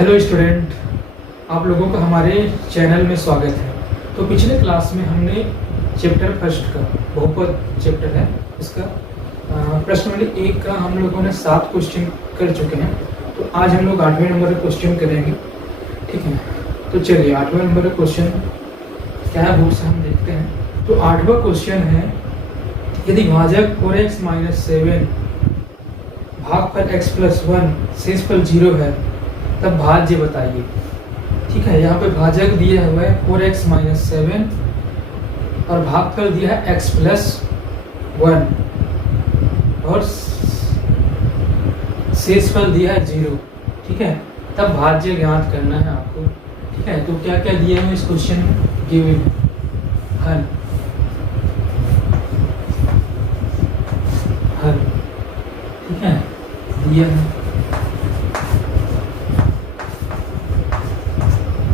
Hello student, आप लोगों का हमारे चैनल में स्वागत है। तो पिछले क्लास में हमने चैप्टर फर्स्ट का बहुपद चैप्टर है इसका प्रश्न नंबर 1 का हम लोगों ने 7 क्वेश्चन कर चुके हैं। तो आज हम लोग 8वें नंबर का क्वेश्चन करेंगे, ठीक है। तो चलिए 8वें नंबर का क्वेश्चन क्या है बुक से हम देखते हैं। तो 8वां क्वेश्चन है, यदि भाजक 4x - 7 भागफल x + 1 शेषफल 0 है तब भाज्य बताइए। ठीक है, यहाँ पे भाजक दिया हुआ है 4x - 7 और भागफल दिया है x + 1 और शेषफल दिया है 0। ठीक है, तब भाज्य ज्ञात करना है आपको। ठीक है, तो क्या क्या दिया है इस क्वेश्चन में, गिवन हल हल ठीक है दिया है,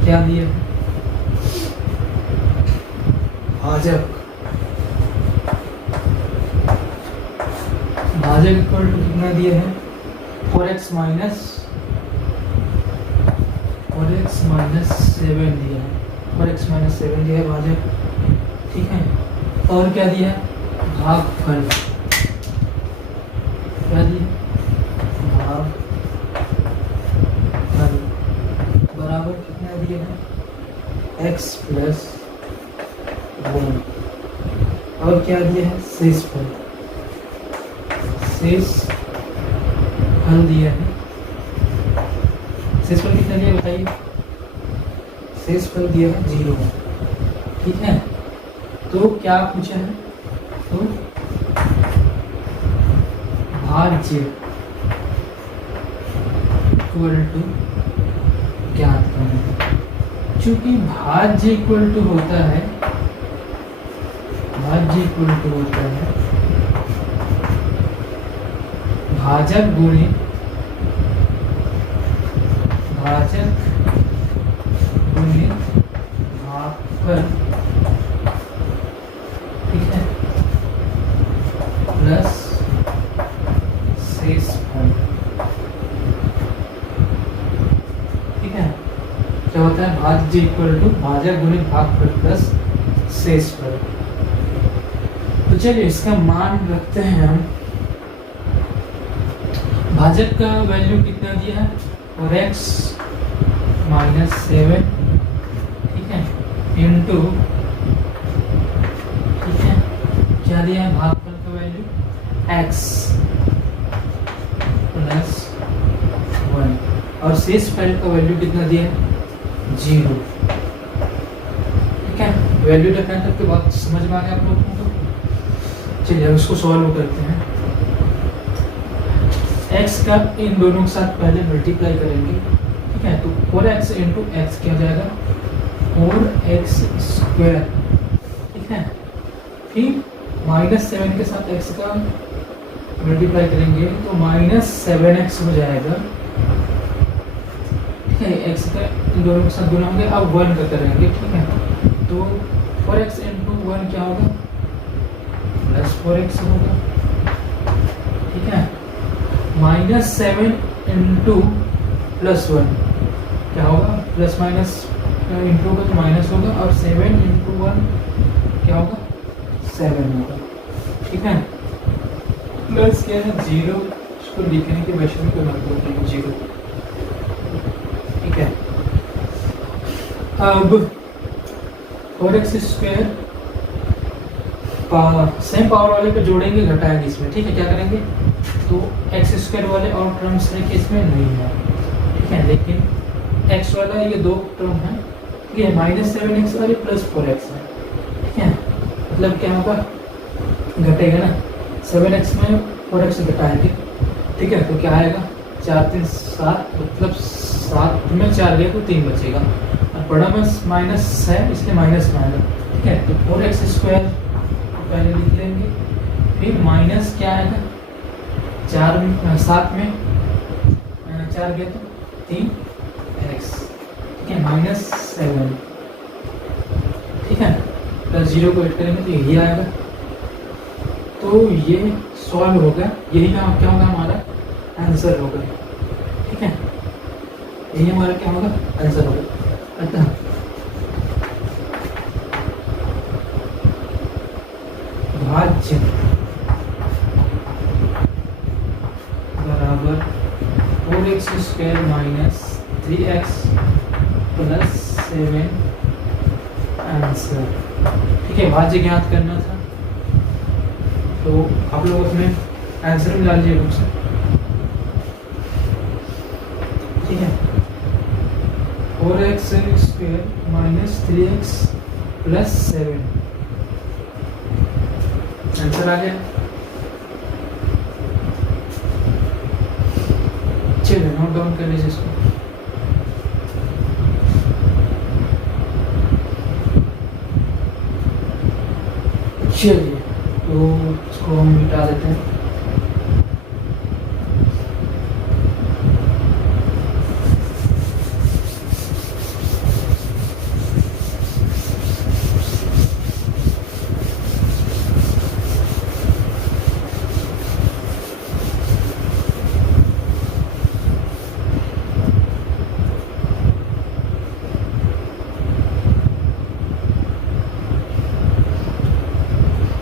क्या दिया है भाजक इक्वल टू कितना दिया है 4x - 7 दिया है, 4x - 7 दिया है भाजक। ठीक है, और क्या दिया है भागफल, क्या दिया भागफल बराबर कितना दिया है x + 1 और क्या दिया है शेषफल दिया है। शेषफल कितना दिया बताइए, शेषफल दिया है 0। ठीक है, तो क्या पूछा है, तो भाज्य इक्वल टू ज्ञात करना है। चूंकि भाज्य इक्वल टू होता है भाजक गुणे भागफल ठीक है प्लस शेषफल। ठीक है, क्या होता है भाज्य इक्वल टू भाजक गुणे भागफल प्लस शेषफल। तो चलिए इसका मान रखते हैं हम। भाजक का वैल्यू कितना दिया है और x - 7 ठीक है इंटू ठीक है क्या दिया है भागफल का वैल्यू x + 1 और शेषफल का वैल्यू कितना दिया है 0। ठीक है, वैल्यू डिफाइन करके बात समझ में आ गया आप लोगों को। चलिए उसको सॉल्व करते हैं। x का इन दोनों के साथ पहले मल्टीप्लाई करेंगे। ठीक है, तो 4x × x क्या हो जाएगा 4x²। ठीक है, फिर -7 के साथ x का मल्टीप्लाई करेंगे तो -7x हो जाएगा। ठीक है, x का इन दोनों के साथ गुना होंगे, अब 1 का करेंगे। ठीक है, तो 4x × 1 क्या होगा +4x होगा। ठीक है, -7 × +1 क्या होगा प्लस माइनस इंटू होगा तो माइनस होगा और 7 × 1 क्या होगा 7 होगा। ठीक है, प्लस क्या है 0, इसको लिखने के वैसे को मतलब 0। ठीक है, अब 4x² सेम पावर वाले पे जोड़ेंगे, घटाएंगे इसमें। ठीक है, क्या करेंगे तो x² वाले और टर्म्स है कि इसमें नहीं है। ठीक है, लेकिन x वाला ये 2 टर्म है। ठीक है, -7x वाले +4x है। ठीक है, मतलब क्या होगा घटेगा ना, 7x में 4x घटाएंगे। ठीक है, तो क्या आएगा 4 3 7 मतलब 7 में 4 गए तो 3 बचेगा और बड़ा में माइनस है इसलिए माइनस में आएगा। ठीक है, तो 4x² पहले लिख लेंगे, फिर माइनस क्या आएगा 7 में 4 गया तो 3x। ठीक है, -7। ठीक है, प्लस 0 को ऐड करेंगे तो यही आएगा। तो ये सॉल्व होगा, यही क्या होगा हमारा आंसर होगा। ठीक है, यही हमारा क्या होगा, आंसर होगा। अतः भाज्य बराबर 4x² minus 3x plus 7 answer. ठीक है, भाज्य ज्ञात करना था, तो आप लोग उसमें आंसर मिला लीजिए बुक से। ठीक है, 4x² minus 3x plus 7 answer आ गया। चलिए नोट डाउन कर लीजिए इसको। चलिए तो इसको हम मिटा देते हैं।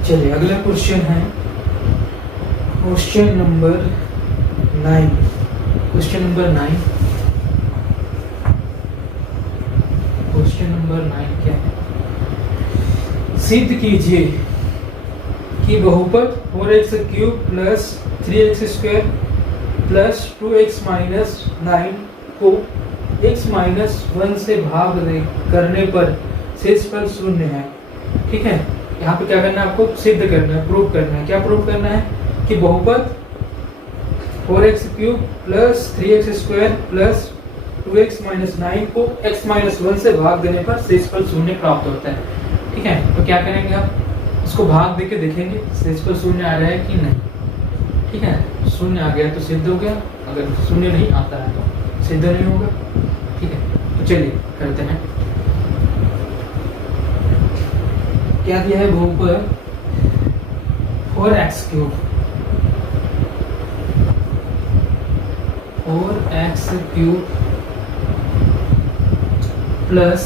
चलिए अगला क्वेश्चन है क्वेश्चन नंबर 9। क्वेश्चन नंबर 9 क्या है? सिद्ध कीजिए कि बहुपद 4x³ plus 3x² plus 2x minus 9 को x माइनस 1 से भाग करने पर शेषफल शून्य है। ठीक है, यहाँ पे क्या करना है, आपको सिद्ध करना है, प्रूव करना है। क्या प्रूव करना है कि बहुपद 4x³ plus 3x² plus 2x minus 9 को x माइनस 1 से भाग देने पर शेषफल शून्य प्राप्त होता है। ठीक है, तो क्या करेंगे, आप इसको भाग देके देखेंगे शेषफल शून्य आ रहा है कि नहीं। ठीक है, शून्य आ गया तो सिद्ध हो गया, अगर शून्य नहीं आता है तो सिद्ध नहीं होगा। ठीक है, तो चलिए करते हैं। क्या दिया है, बहुपद 4x³ plus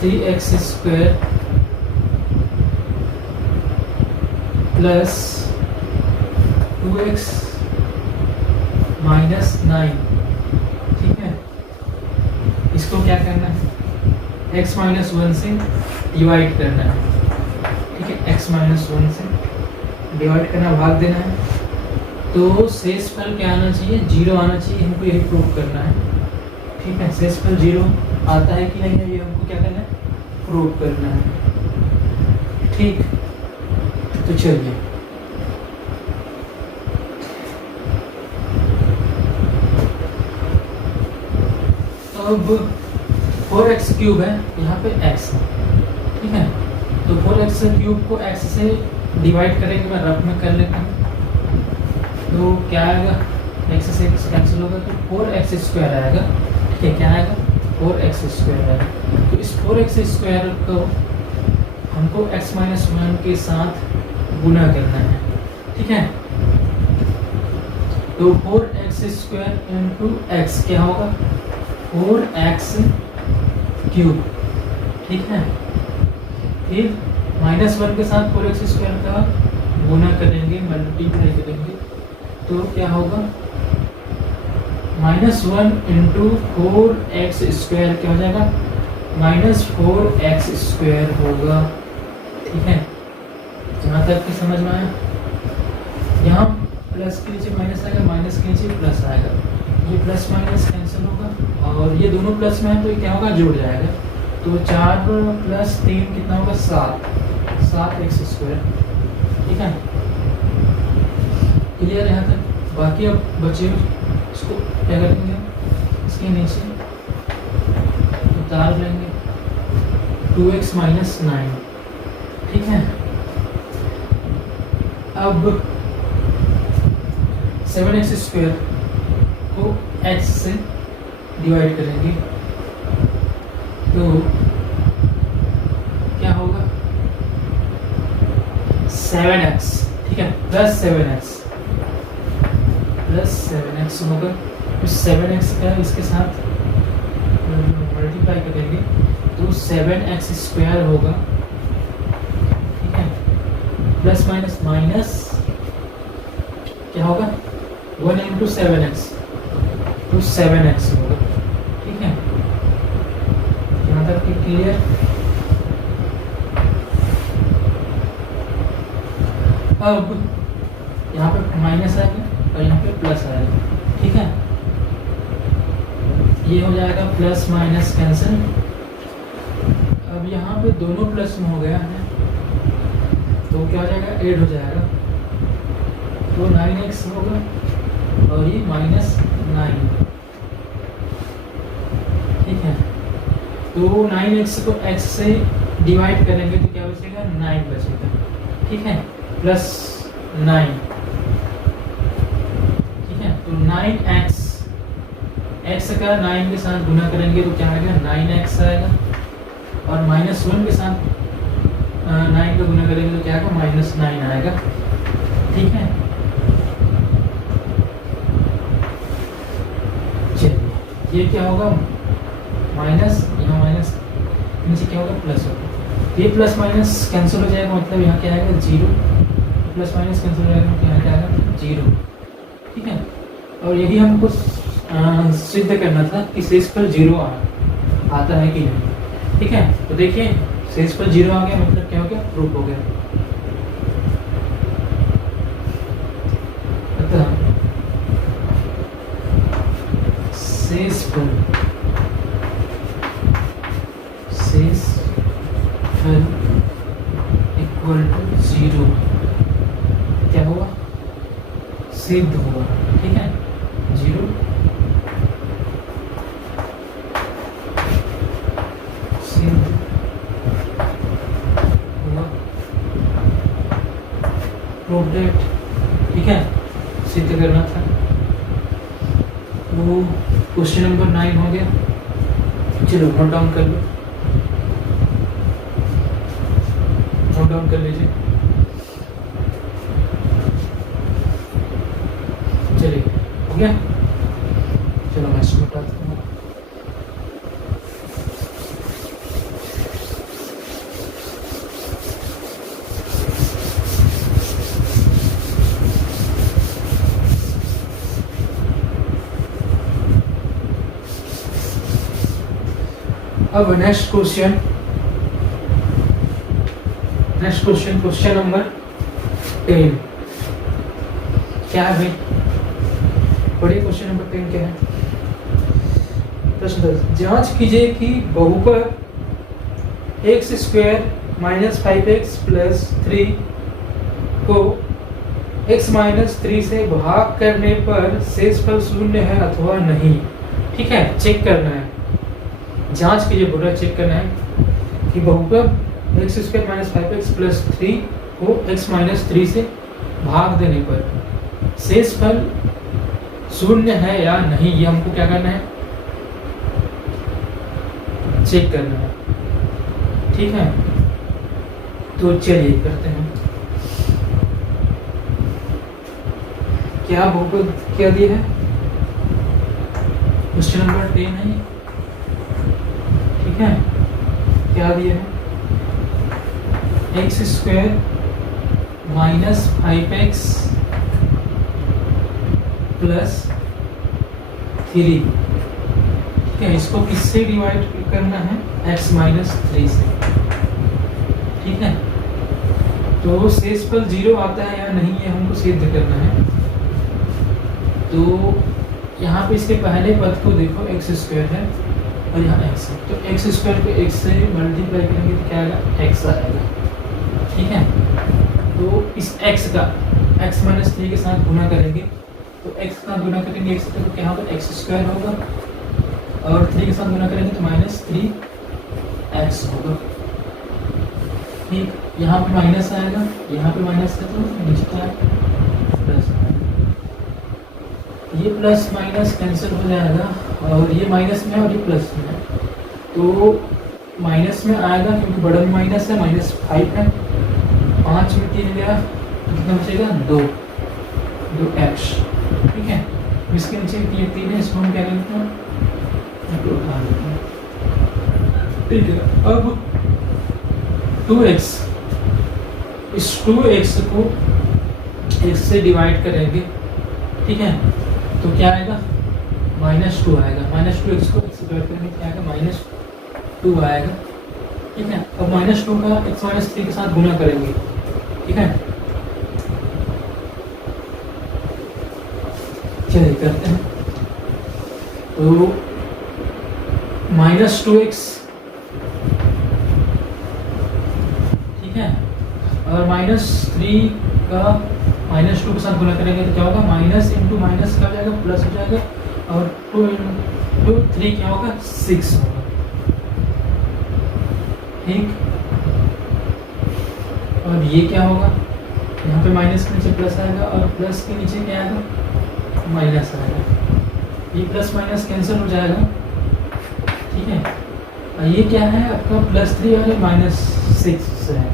3x² plus 2x minus 9। ठीक है, इसको क्या करना है, x माइनस 1 से डिवाइड करना है। ठीक है, x माइनस 1 से डिवाइड करना, भाग देना है, तो शेषफल क्या आना चाहिए, 0 आना चाहिए। हमको यही प्रूव करना है। ठीक है, शेषफल 0 आता है कि नहीं है, ये हमको क्या करना है, प्रूव करना है। ठीक, तो चलिए अब 4x³ है, यहाँ पे x है। ठीक है, तो 4x³ को x से डिवाइड करेंगे, मैं रफ में कर लेता हूँ। तो क्या आएगा, x से x कैंसिल होगा तो 4x² आएगा। ठीक है, क्या आएगा, 4x² आएगा। तो इस 4x² को हमको x माइनस 1 के साथ गुना करना है। ठीक है, तो 4x² इंटू x क्या होगा, 4x³। ठीक है, फिर माइनस 1 के साथ 4x² का गुना करेंगे, मल्टीप्लाई करेंगे, तो क्या होगा, -1 इंटू 4x² क्या हो जाएगा, -4x² होगा। ठीक है, जहाँ तक की समझ में आया। यहाँ प्लस के नीचे माइनस आएगा, माइनस के नीचे प्लस आएगा, ये प्लस माइनस कैंसिल होगा, और ये दोनों प्लस में है तो ये क्या होगा, जुड़ जाएगा। तो 4 प्लस 3 कितना होगा, 7x²। ठीक है, क्लियर है यहाँ तक। बाकी अब बचे इसको क्या करेंगे, इसके नीचे उतार लेंगे 2x माइनस 9। ठीक है, अब 7x² को x से डिवाइड करेंगे, तो क्या होगा, 7x। ठीक है, प्लस 7x होगा। 7x का इसके साथ मल्टीप्लाई करेंगे तो 7x² होगा, ठीक है। प्लस माइनस माइनस क्या होगा 1 इंटू 7x तो 7x होगा, ठीक है। यहाँ तक कि क्लियर। अब यहाँ पे माइनस आएगा और यहाँ पे प्लस आएगा, ठीक है। ये हो जाएगा प्लस माइनस कैंसिल। अब यहाँ पे दोनों प्लस में हो गया है तो क्या हो जाएगा 8 हो जाएगा, तो 9x होगा और ये -9, ठीक है। तो 9x को x से डिवाइड करेंगे तो क्या बचेगा 9 बचेगा, ठीक है, प्लस 9, ठीक है। तो 9x x का 9 के साथ गुना करेंगे तो क्या आएगा 9x आएगा, और -1 के साथ 9 का गुना करेंगे तो क्या आएगा -9 आएगा, ठीक है। चलिए ये क्या होगा माइनस, यहाँ माइनस, नीचे क्या होगा प्लस होगा। ये प्लस माइनस कैंसिल हो जाएगा, मतलब यहाँ क्या आएगा 0, प्लस माइनस कैंसिल हो जाएगा तो यहाँ क्या आएगा 0, ठीक है। और यही हमको सिद्ध करना था कि शेषफल 0 आता है कि नहीं, ठीक है। तो देखिए शेषफल 0 आ गया, मतलब क्या हो गया प्रूफ हो गया। अतः शेषफल इक्वल टू 0 क्या होगा सिद्ध होगा, ठीक है। 0 सिद्ध हुआ, प्रूव्ड, ठीक है, सिद्ध करना था। वो क्वेश्चन नंबर 9 हो गया। चलो नोट डाउन कर लो, नोट डाउन कर लीजिए। चलिए हो गया, चलो मैं इसको हटाता हूँ। अब नेक्स्ट क्वेश्चन, क्वेश्चन नंबर 10 क्या है भाई, बड़े क्वेश्चन नंबर 10 क्या है। प्रश्न 10, जांच कीजिए कि बहुपद x² - 5x + 3 को x - 3 से भाग करने पर शेषफल 0 है अथवा नहीं, ठीक है। चेक करना है, जांच कीजिए, पूरा चेक करना है कि बहुपद x² - 5x + 3 को x - 3 से भाग देने पर शेषफल 0 है या नहीं, ये हमको क्या करना है चेक करना है, ठीक है। तो चलिए करते हैं। क्या बहुपद क्या दिया है, क्वेश्चन नंबर 10 है, ठीक है। क्या दिया है x² - 5x + 3, ठीक है। इसको किससे डिवाइड करना है x - 3 से, ठीक है। तो शेषफल 0 आता है या नहीं ये हमको सिद्ध करना है। तो यहाँ पे इसके पहले पद को देखो x² है और यहाँ x है, तो x² को x से मल्टीप्लाई करेंगे तो क्या आएगा x आएगा, ठीक है। तो इस x का x - 3 के साथ गुना करेंगे तो x का गुना करेंगे x से तो क्या होगा x² होगा, और 3 के साथ गुना करेंगे तो -3x होगा, ठीक। यहाँ पे माइनस आएगा, यहाँ पे माइनस है तो नीचे क्या प्लस आएगा। ये प्लस माइनस कैंसिल हो जाएगा, और ये माइनस में है और ये प्लस में है, तो माइनस में आएगा क्योंकि बड़ा में माइनस है, -5 है, 5 में 3 गया तो कितना बचेगा 2x, ठीक है। इसके नीचे ये 3 है, इसको हम क्या लेते हैं, उठा लेते हैं। ठीक है, अब 2x, इस 2x को x से डिवाइड करेंगे, ठीक है, तो क्या आएगा, -2 आएगा। -2x को x से डिवाइड करेंगे क्या आएगा, -2 आएगा। ठीक है, अब -2 का x - 3 के साथ गुना करेंगे। ठीक है, चलिए करते हैं। तो -2x, ठीक है, और -3 का -2 के साथ गुना करेंगे तो क्या होगा, माइनस इंटू माइनस क्या हो जाएगा, प्लस हो जाएगा, और 2 इंटू 3 क्या होगा, 6 होगा। ठीक, और ये क्या होगा, यहाँ पे माइनस के नीचे प्लस आएगा और प्लस के नीचे क्या आएगा, माइनस आएगा। ये प्लस माइनस कैंसिल हो जाएगा। ठीक है, और ये क्या है आपका +3 और -6 है।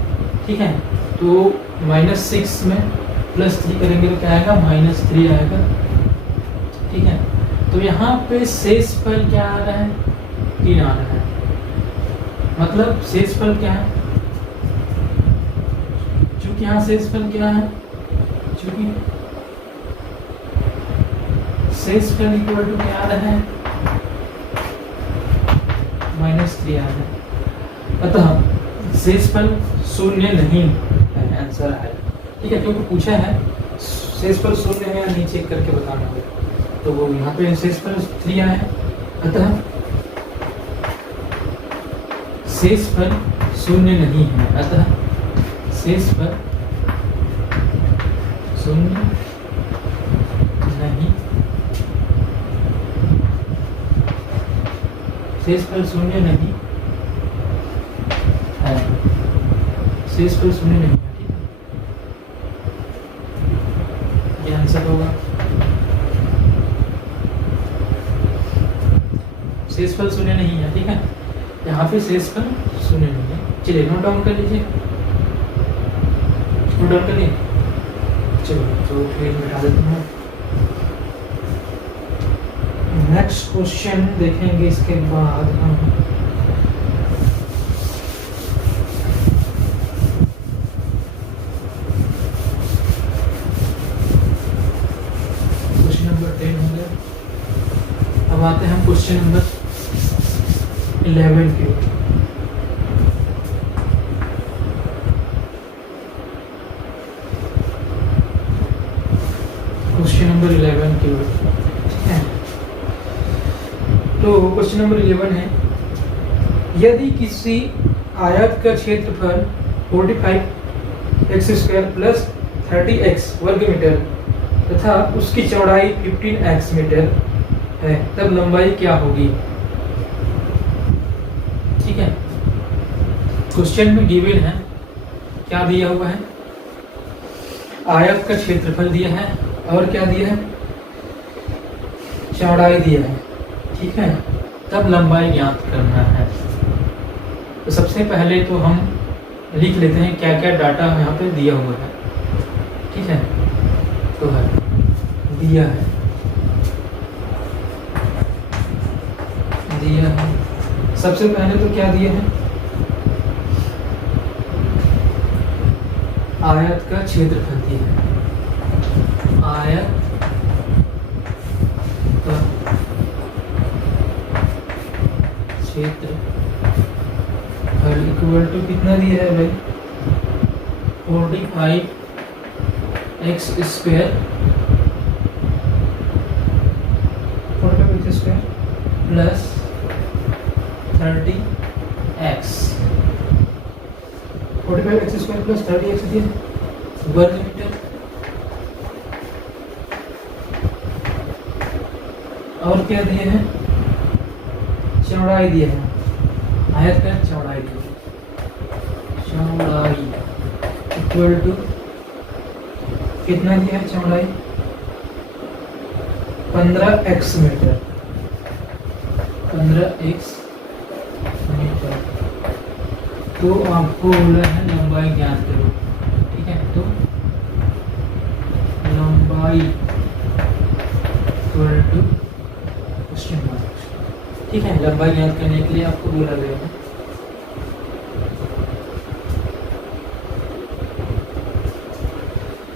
ठीक है, तो -6 में +3 करेंगे तो क्या आएगा, -3 आएगा। ठीक है, तो यहाँ पे शेषफल क्या आ रहा है, 3 आ रहा है। मतलब शेषफल क्या है, चूंकि यहाँ शेषफल क्या है, चूंकि शेषफल इक्वल टू क्या आ रहा है, -3 आ रहा है। अतः शेषफल 0 नहीं है, आंसर है। ठीक है, क्योंकि पूछा है शेषफल 0 है या नहीं, चेक करके बताना होगा। तो वो यहाँ पे शेषफल 3 आया है, अतः शेषफल 0 नहीं है, अतः शेषफल 0 नहीं, शेषफल 0 नहीं है, शेषफल 0 नहीं है। ठीक है, ये आंसर होगा। शेषफल 0 नहीं है। ठीक है, यहाँ पे शेषफल 0 नहीं है। चलिए नोट डाउन कर लीजिए, नोट डाउन करिए। चलो तो फिर मिटा देते हैं। नेक्स्ट क्वेश्चन देखेंगे इसके बाद हम। क्वेश्चन नंबर 10 हो गया। अब आते हैं हम क्वेश्चन नंबर 11 के। क्वेश्चन नंबर 11 के, ठीक है। तो क्वेश्चन नंबर 11 है, यदि किसी आयत का क्षेत्रफल 45x² प्लस 30x वर्ग मीटर तथा उसकी चौड़ाई 15x मीटर है, तब लंबाई क्या होगी। ठीक है, क्वेश्चन में गिवन है, क्या दिया हुआ है, आयत का क्षेत्रफल दिया है और क्या दिया है, चौड़ाई दिया है। ठीक है, तब लंबाई ज्ञात करना है। तो सबसे पहले तो हम लिख लेते हैं क्या क्या डाटा यहाँ पे दिया हुआ है। ठीक है, तो है दिया है, दिया है। सबसे पहले तो क्या दिया है, आयत का क्षेत्रफल दिया है, आयत का क्षेत्रफल इक्वल टू कितना दिया है भाई, 45x² 45x² plus 30x 45x² plus 30x दिया वर्ग मीटर, और क्या दिए हैं, चौड़ाई दिया है, आयत का चौड़ाई दिया, चौड़ाई इक्वल टू कितना दिया है, चौड़ाई 15x मीटर, 15x मीटर। तो आपको बोला है लंबाई ज्ञात करो। ठीक है, तो लंबाई इक्वल ठीक है, लंबाई ज्ञात करने के लिए आपको बोला गया है।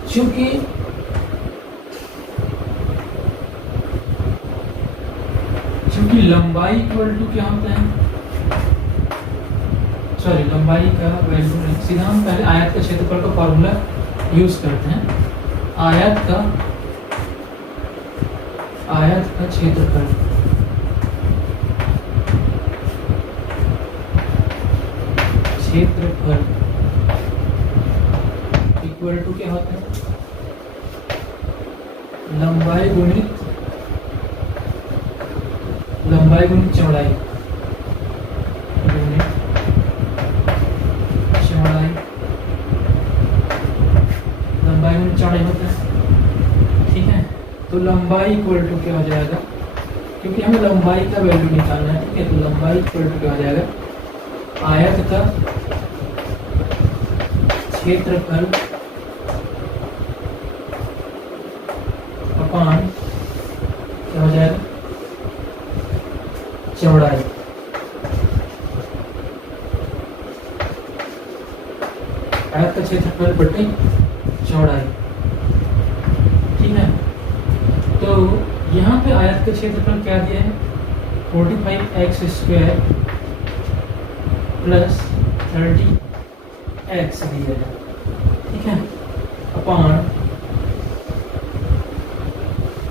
चूंकि लंबाई इक्वल टू क्या होता है, सॉरी लंबाई का वैल्यू नहीं, सीधा हम पहले आयत का क्षेत्रफल का फॉर्मूला यूज करते हैं। आयत का क्षेत्रफल इक्वल टू क्या होता है, लंबाई गुणित चौड़ाई, चौड़ाई होता है। ठीक है, तो लंबाई इक्वल टू क्या हो जाएगा, क्योंकि हमें लंबाई का वैल्यू निकालना है। ठीक है, तो लंबाई इक्वल टू क्या हो जाएगा, आयत का क्षेत्रफल अपान क्या हो जाएगा, चौड़ाई। आयत का क्षेत्रफल बटे चौड़ाई। ठीक है, तो यहाँ पे आयत का क्षेत्रफल क्या दिया है, 45x² प्लस 30x दिया है। ठीक है, अपॉन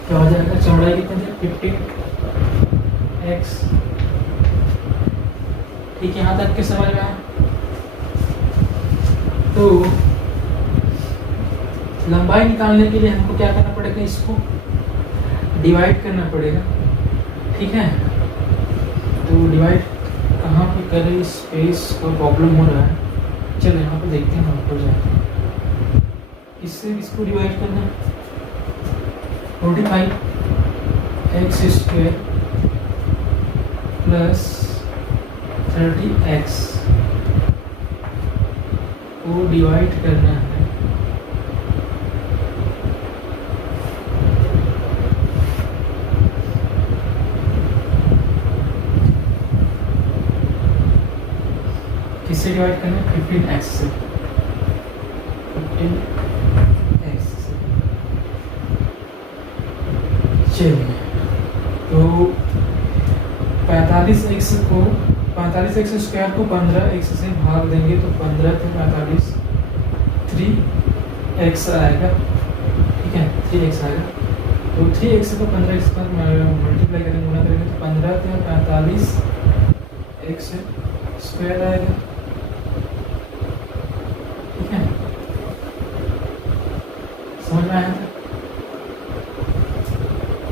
क्या हो जाएगा, चौड़ाई कितनी है, 15x। ठीक है, यहाँ तक के समझ में आया। तो लंबाई निकालने के लिए हमको क्या करना पड़ेगा, इसको डिवाइड करना पड़ेगा। ठीक है, तो डिवाइड कहाँ पे करें, स्पेस का प्रॉब्लम हो रहा है। चलो यहाँ पे देखते हैं, हम हो जाएगा। इससे इसको डिवाइड करना है, 45x² प्लस 30x को डिवाइड करना है किससे डिवाइड करना है, 15x से। 15x से। चलिए, तो 45x को 15x से भाग देंगे तो 15 × 45 3x आएगा। ठीक है, 3x आएगा। तो 3x को 15x पर मल्टीप्लाई करेंगे, गुणा करेंगे तो 15 × 45x² आएगा। ठीक है, समझ में आया था।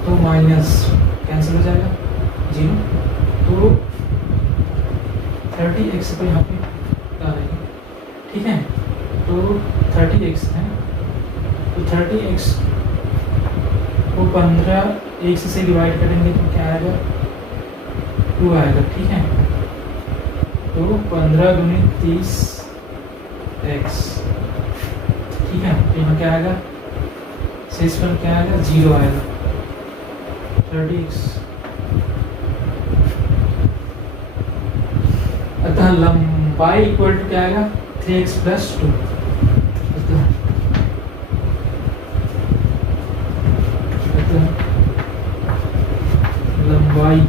तो माइनस कैंसिल हो जाएगा, 0। तो 30x को यहाँ पे डालेंगे। ठीक है, तो 30x है, तो 30x को 15x से डिवाइड करेंगे तो क्या आएगा, 2 आएगा। ठीक है, तो 15 × 30x। ठीक है, तो यहाँ क्या आएगा, शेष पर क्या आएगा, 0 आएगा। 30x, अतः लंबाई इक्वल टू क्या आएगा, 3x + 2। अतः लंबाई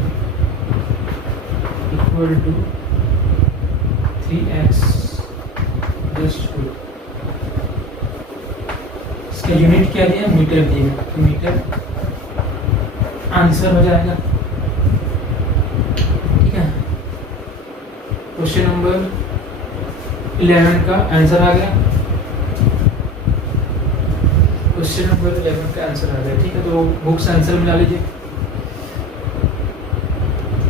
इक्वल टू 3x + 2। इसका यूनिट क्या दिया, मीटर दिया, तो मीटर आंसर हो जाएगा। ठीक है, क्वेश्चन नंबर 11 का आंसर आ गया। क्वेश्चन नंबर 11 का आंसर आ गया। ठीक है, तो बुक से आंसर मिला लीजिए।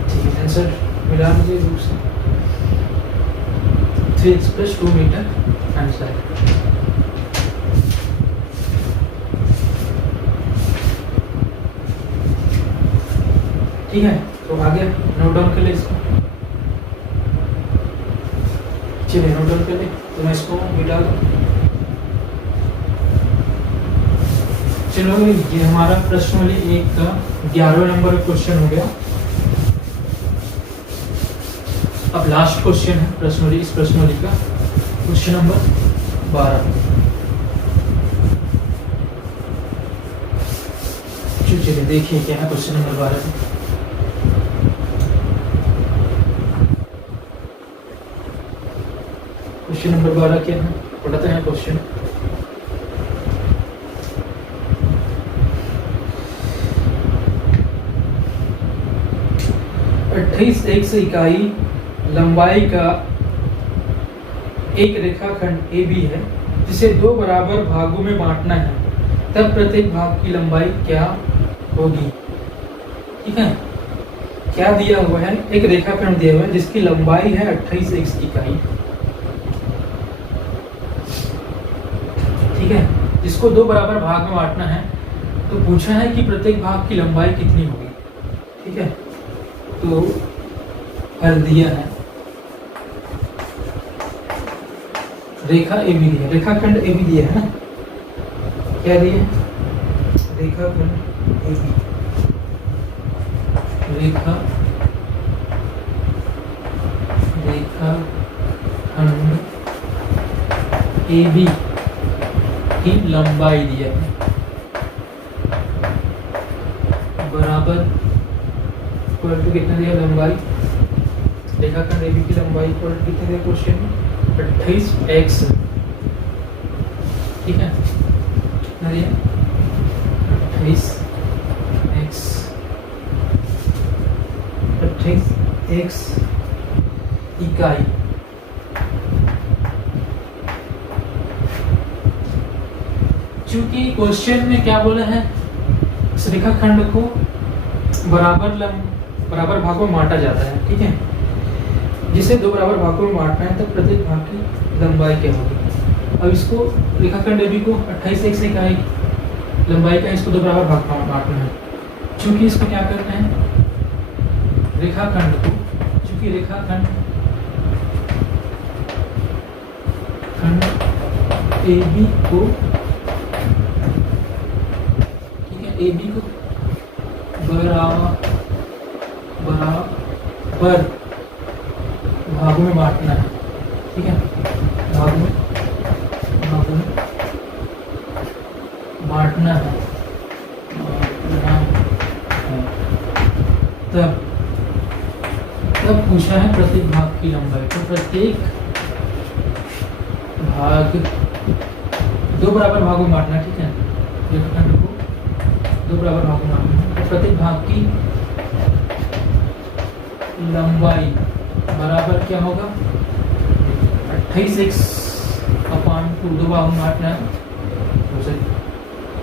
ठीक है, आंसर मिला लीजिए बुक से। 3x + 2 metre answer. ठीक है, तो आगे नोट डाउन कर ले इसको। चलिए नोट डाउन कर ले, तो मैं इसको मिटा दूँ। चलो, ये हमारा प्रश्न वाली 1 का 11वें नंबर क्वेश्चन हो गया। अब लास्ट क्वेश्चन है प्रश्नोत्तरी, इस प्रश्नोत्तरी का क्वेश्चन नंबर 12। चलिए देखिए क्या है क्वेश्चन नंबर 12 में। क्वेश्चन नंबर 12 क्या है, पढ़ते हैं क्वेश्चन। x इकाई लंबाई का एक रेखाखंड AB है जिसे 2 बराबर भागों में बांटना है, तब प्रत्येक भाग की लंबाई क्या होगी। ठीक है, क्या दिया हुआ है, एक रेखाखंड दिया हुआ है जिसकी लंबाई है 28x इकाई। ठीक है, जिसको 2 बराबर भाग में बांटना है, तो पूछा है कि प्रत्येक भाग की लंबाई कितनी होगी। ठीक है, तो हल दिया है, रेखा AB दिया, रेखाखंड AB दिया है ना, क्या दिया, रेखाखंड AB, रेखाखंड AB की लंबाई दिया है बराबर कितना दिया लंबाई, रेखाखंड AB की लंबाई कितने दिया क्वेश्चन में, 28x। ठीक है, कितना दिया 28x इकाई। चूंकि क्वेश्चन में क्या बोला है, इस रेखाखंड को बराबर भागों में बांटा जाता है। ठीक है, जिसे 2 बराबर भागों में बांटना है, तब प्रत्येक भाग की लंबाई क्या होगी। अब इसको रेखाखंड AB को 28x इकाई लंबाई का, इसको 2 बराबर भाग में बांटना है। चूंकि इसको क्या करना है, रेखाखंड को, चूंकि रेखाखंड AB को, ठीक है, AB को बराबर भागों में बांटना है। ठीक है, भागों में बांटना है, तब पूछा है प्रत्येक भाग की लंबाई। तो प्रत्येक भाग 2 बराबर भागों में बांटना। ठीक है, रेखाखंड को 2 बराबर भागों में बांटना, तो प्रत्येक भाग की लंबाई बराबर क्या होगा, 28x अपान 2 भाग में बांटना है, तो उसे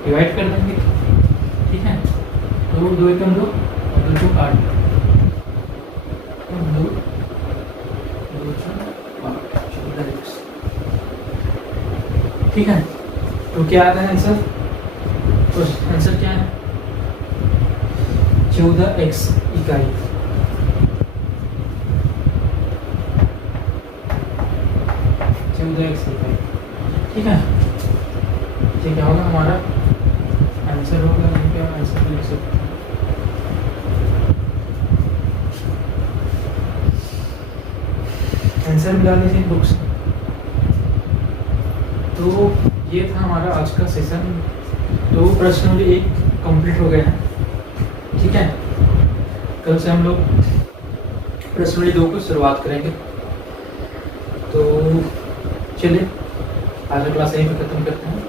डिवाइड कर देंगे। ठीक है, तो 2 एकम 2 और 2 2 8, 2 2 14x। ठीक है, तो क्या आता है आंसर, तो आंसर क्या है, 14x इकाई। ठीक है, ये क्या होगा हमारा आंसर होगा, क्या आंसर लिख सकते हैं, आंसर भी डाल दीजिए बुक्स। तो ये था हमारा आज का सेशन। तो प्रश्नोत्तरी 1 कंप्लीट हो गया है। ठीक है, कल से हम लोग प्रश्नोत्तरी 2 को शुरुआत करेंगे। तो चलिए आज का क्लास यहीं पे खत्म करते हैं।